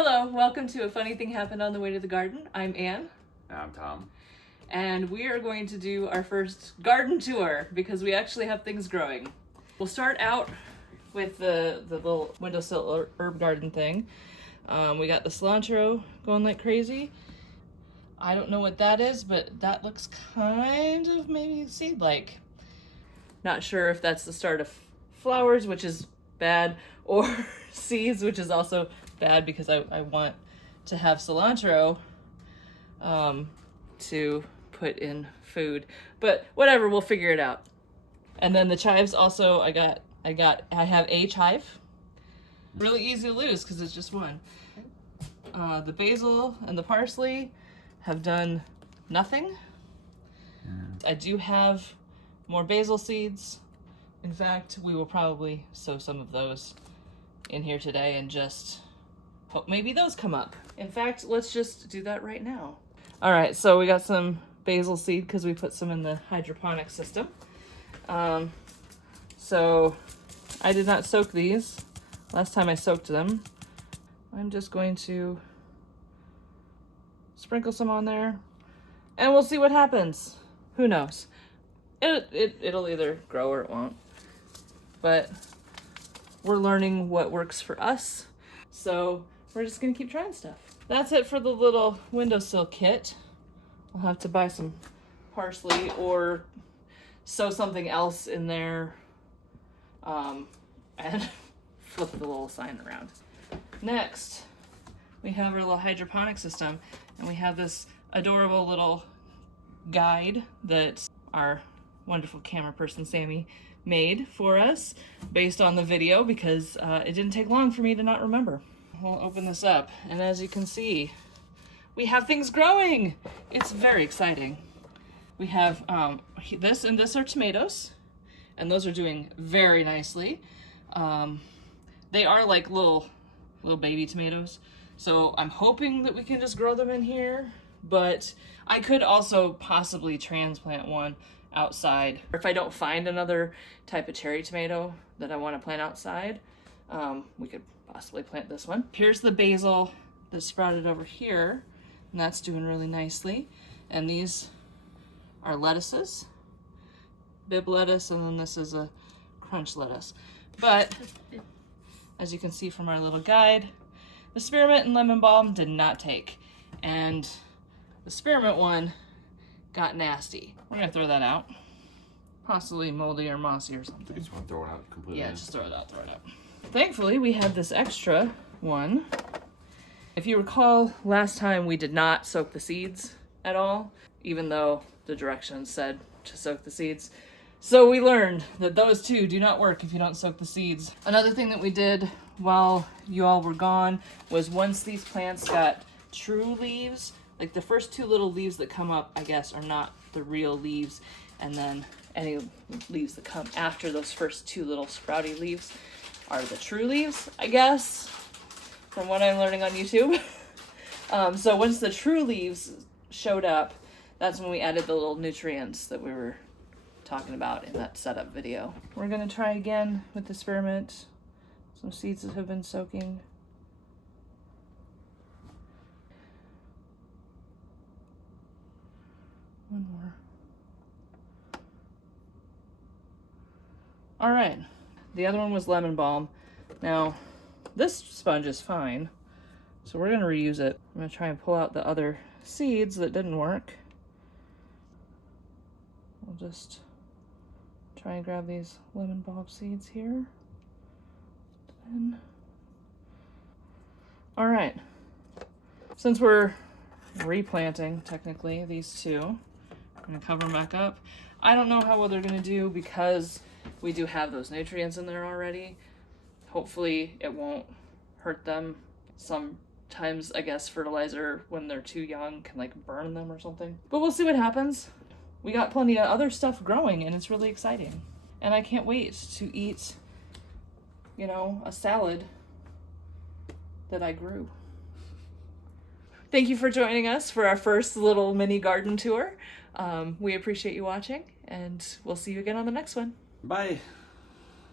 Hello, welcome to A Funny Thing Happened on the Way to the Garden. I'm Anne. And I'm Tom. And we are going to do our first garden tour because we actually have things growing. We'll start out with the little windowsill herb garden thing. We got the cilantro going like crazy. I don't know what that is, but that looks kind of maybe seed-like. Not sure if that's the start of flowers, which is bad, or seeds, which is also bad because I want to have cilantro to put in food. But whatever, we'll figure it out. And then the chives also, I have a chive. Really easy to lose because it's just one. The basil and the parsley have done nothing. I do have more basil seeds. In fact, we will probably sow some of those in here today and just hope maybe those come up. In fact, let's just do that right now. All right, so we got some basil seed because we put some in the hydroponic system. So I did not soak these. Last time I soaked them. I'm just going to sprinkle some on there and we'll see what happens. Who knows? It'll either grow or it won't. But we're learning what works for us. So we're just gonna keep trying stuff. That's it for the little windowsill kit. I'll have to buy some parsley or sew something else in there and flip the little sign around. Next, we have our little hydroponic system and we have this adorable little guide that our wonderful camera person Sammy made for us based on the video because it didn't take long for me to not remember. We'll open this up and as you can see we have things growing. It's very exciting. We have this and this are tomatoes and those are doing very nicely. They are like little baby tomatoes, so I'm hoping that we can just grow them in here, but I could also possibly transplant one outside. If I don't find another type of cherry tomato that I want to plant outside, we could possibly plant this one. Here's the basil that sprouted over here, and that's doing really nicely. And these are lettuces, Bib lettuce, and then this is a crunch lettuce. But as you can see from our little guide, the spearmint and lemon balm did not take, and the spearmint one got nasty. We're gonna throw that out. Possibly moldy or mossy or something. You just want to throw it out completely? Yeah, just throw it out. Thankfully, we have this extra one. If you recall, last time we did not soak the seeds at all, even though the directions said to soak the seeds. So we learned that those two do not work if you don't soak the seeds. Another thing that we did while you all were gone was once these plants got true leaves, like the first two little leaves that come up, I guess, are not the real leaves, and then any leaves that come after those first two little sprouty leaves are the true leaves, I guess, from what I'm learning on YouTube. So once the true leaves showed up, that's when we added the little nutrients that we were talking about in that setup video. We're gonna try again with the spearmint. Some seeds that have been soaking. One more. All right, the other one was lemon balm. Now, this sponge is fine, so we're gonna reuse it. I'm gonna try and pull out the other seeds that didn't work. We'll just try and grab these lemon balm seeds here. All right, since we're replanting, technically, these two, I'm gonna cover them back up. I don't know how well they're gonna do because we do have those nutrients in there already. Hopefully it won't hurt them. Sometimes, I guess, fertilizer when they're too young can like burn them or something. But we'll see what happens. We got plenty of other stuff growing and it's really exciting. And I can't wait to eat, you know, a salad that I grew. Thank you for joining us for our first little mini garden tour. We appreciate you watching and we'll see you again on the next one. Bye.